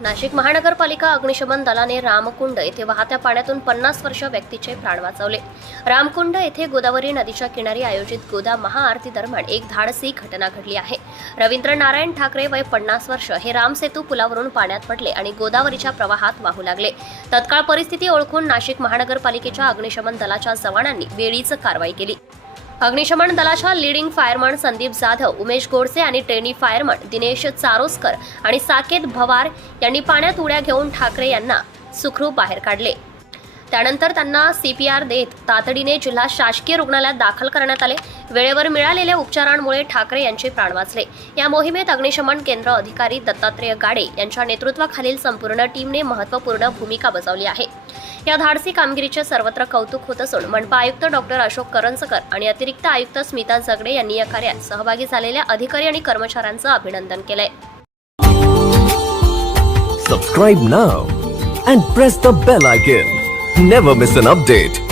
नाशिक महानगरपालिका अग्निशमन दलाने रामकुंड येथे वाहत्या पाण्यातून पन्नास वर्ष व्यक्तीचे प्राण वाचवले. रामकुंड येथे गोदावरी नदीच्या किनारी आयोजित गोदा महाआरती दरम्यान एक धाडसी घटना घडली आहे. रवींद्र नारायण ठाकरे वय पन्नास वर्ष हे रामसेतू पुलावरून पाण्यात पडले आणि गोदावरीच्या प्रवाहात वाहू लागले. तत्काळ परिस्थिती ओळखून नाशिक महानगरपालिकेच्या अग्निशमन दलाच्या जवानांनी वेळीच कारवाई केली. अग्निशमन दलाच्या लीडिंग फायरमन संदीप जाधव उमेश गोडसे आणि ट्रेनी फायरमन दिनेश चारोस्कर आणि साकेत भवार यांनी पाण्यात उड्या घेऊन ठाकरे यांना सुखरूप बाहेर काढले. त्यानंतर त्यांना सीपीआर देत तातडीने जिल्हा शासकीय रुग्णालयात दाखल करण्यात आले. वेळेवर मिळालेल्या उपचारांमुळे ठाकरे यांचे प्राण वाचले. या मोहिमेत अग्निशमन केंद्र अधिकारी दत्तात्रेय गाडे यांच्या नेतृत्वाखालील संपूर्ण टीमने महत्त्वपूर्ण भूमिका बजावली आहे. या धाडसी कामगिरीचे सर्वत्र कौतुक होत असून मनपा आयुक्त डॉक्टर अशोक करंजकर आणि अतिरिक्त आयुक्त स्मिता जगडे यांनी या कार्यात सहभागी झालेल्या अधिकारी आणि कर्मचाऱ्यांचं अभिनंदन केलंय. Subscribe now and press the bell icon never miss an update